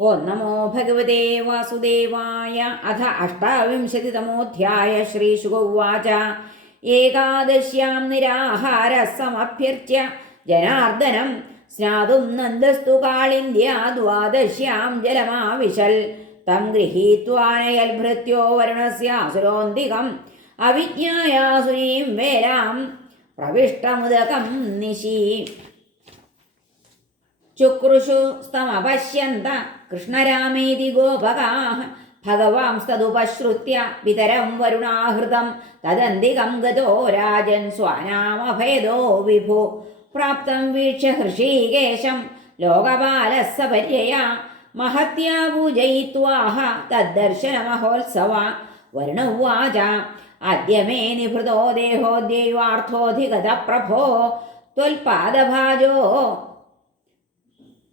ഓ നമോ ഭഗവതേ വാസുദേവായ അഥ അഷ്ടാവിംശതിതമോധ്യായ ശ്രീശുഗോവാച ഏകാദശ്യാം നിരാഹാര സമഭ്യർച്യ ജനാർദ്ദനം സ്നാതും നന്ദസ്തു കാളിന്ദ്യ ദ്വാദശ്യാം ജലമാവിശൽ. തം ഗൃഹീത്വാനയൽ ഭൃത്യോ വരുണസ്യാസുരോന്തികം അവിജ്ഞായാസുരീം വേലാം പ്രവിഷ്ടമുദകം നിശി. ചുക്രുഷു സ്തമപശ്യന്ത കൃഷ്ണരാമേതി ഗോപകാः ഭഗവാംസ്തതുപശ്രുത്യ പിതരം വരുണാഹൃതം തദന്തികം ഗതോ രാജൻ സ്വാനാമഭേദോ വിഭു. പ്രാപ്തം വീക്ഷ്യ ഹൃഷീകേശം ലോകപാലസപര്യയ മഹത്യാ പൂജയിത്വാഹ തദ്ദർശനമഹോത്സവ വരുണ ഉവാച അദ്യ മേ നിഭൃതോ ദേഹോദ്യൈവാർത്ഥോധിഗത പ്രഭോ ത്വൽപാദഭാജോ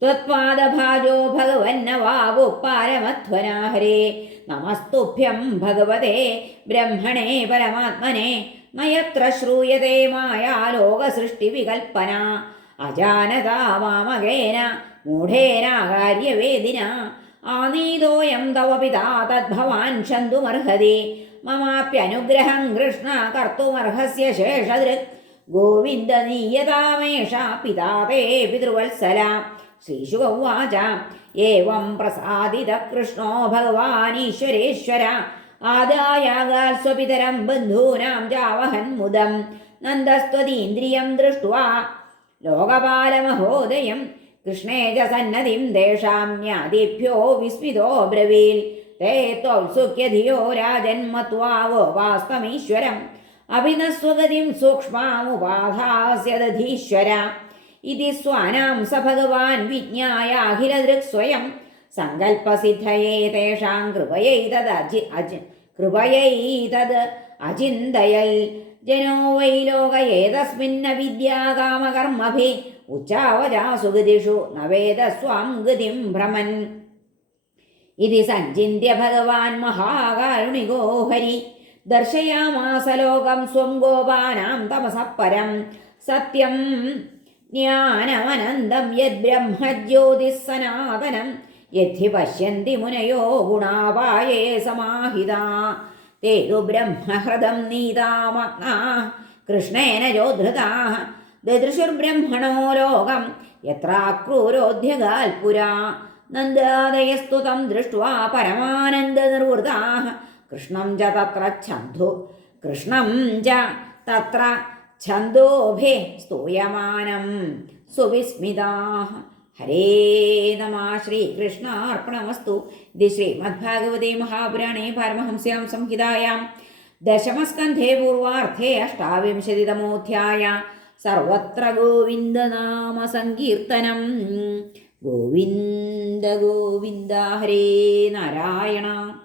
त्वत्पादभाजो भगवन्नवावु पारमध्वना हरे नमस्तुभ्यं भगवते ब्रह्मणे परमात्मने न यत्र श्रूयते माया लोकसृष्टिविकल्पना अजानता वामगेन मूढेनाकार्यवेदिना आनीतोऽयं तव पिता तद्भवान् क्षन्तुमर्हति ममाप्यनुग्रहं कृष्ण कर्तुमर्हस्य शेषदृक् गोविन्दनीयतामेष पिता ते पितृवत्सला ശ്രീശുക ഉവാച ഏവം പ്രസാദിതകൃഷ്ണോ ഭഗവാനീശ്വരേശ്വര ആദായാകാൽ സ്വപിതരം ബന്ധൂനാം ജാവഹൻ മുദം. നന്ദസ്വതീന്ദ്രിയം ദൃഷ്ട്വാ. ലോകപാലമഹോദയം കൃഷ്ണേജ ച സന്നതിം തേഷാം ജ്ഞാതിഭ്യോ വിസ്മിതോ ബ്രവീൽ. തേ ത്വത്സുഖ്യധിയോ രാജന്മത്വാ ഗോപാസ്തമീശ്വരം. അഭിനസ്വഗതിം സൂക്ഷ്മാമുപാധാസ്യദധീശ്വര ഇതി സ്വാനാം സ ഭഗവാൻ വിജ്ഞായാഖിലദൃക് സ്വയം. സങ്കല്പസിദ്ധയേ തേഷാം കൃപയൈതത് അജി അജി കൃപയൈതത് അചിന്തയൽ. ജനോ വൈ ലോക ഏതസ്മിന്ന വിദ്യാകാമകർമ്മഭി ഉച്ചാവചാസുഗതിഷു നവേദ സ്വാം ഗതിം ഭ്രമൻ. ഇതി സഞ്ചിന്യ ഭഗവാൻ മഹാകാരുണികോ ഹരി ദർശയാമാസലോകം സ്വം ഗോപാനാം തമസപ്പരം. പരം സത്യം ജ്ഞാനമനന്തം യദ്ബ്രഹ്മജ്യോതിസ്സനാതനം. യദ്ധി പശ്യന്തി മുനയോ ഗുണാപായേ സമാഹിതാ. തേതു ബ്രഹ്മഹൃദം നീതാമഗ്നാ. കൃഷ്ണേന ചോധൃതാ. ദദൃശുർബ്രഹ്മണോ ലോകം. യത്രാക്രൂരോധ്യഗാൽ പുരാ നന്ദാദയസ്തു തം ദൃഷ്ട്വാ പരമാനന്ദനിർവൃതാ. കൃഷ്ണം ച തത്ര ഛന്ധു കൃഷ്ണം ച തത്ര ഛന്ദോഭേ സ്തൂയമാനം സുവിസ്മിതാ ഹരേ നമ ശ്രീകൃഷ്ണാർപ്പണമസ്തു. ഇത് ശ്രീമദ്ഭാഗവതേ മഹാപുരാണേ പാരമഹംസ്യാം സംഹിതായാം. ദശമസ്കന്ധേ പൂർവാർത്ഥേ അഷ്ടാവിംശതിതമോധ്യായ. സർവത്ര ഗോവിന്ദനാമ സങ്കീർത്തനം. ഗോവിന്ദ ഗോവിന്ദ ഹരേ നാരായണ.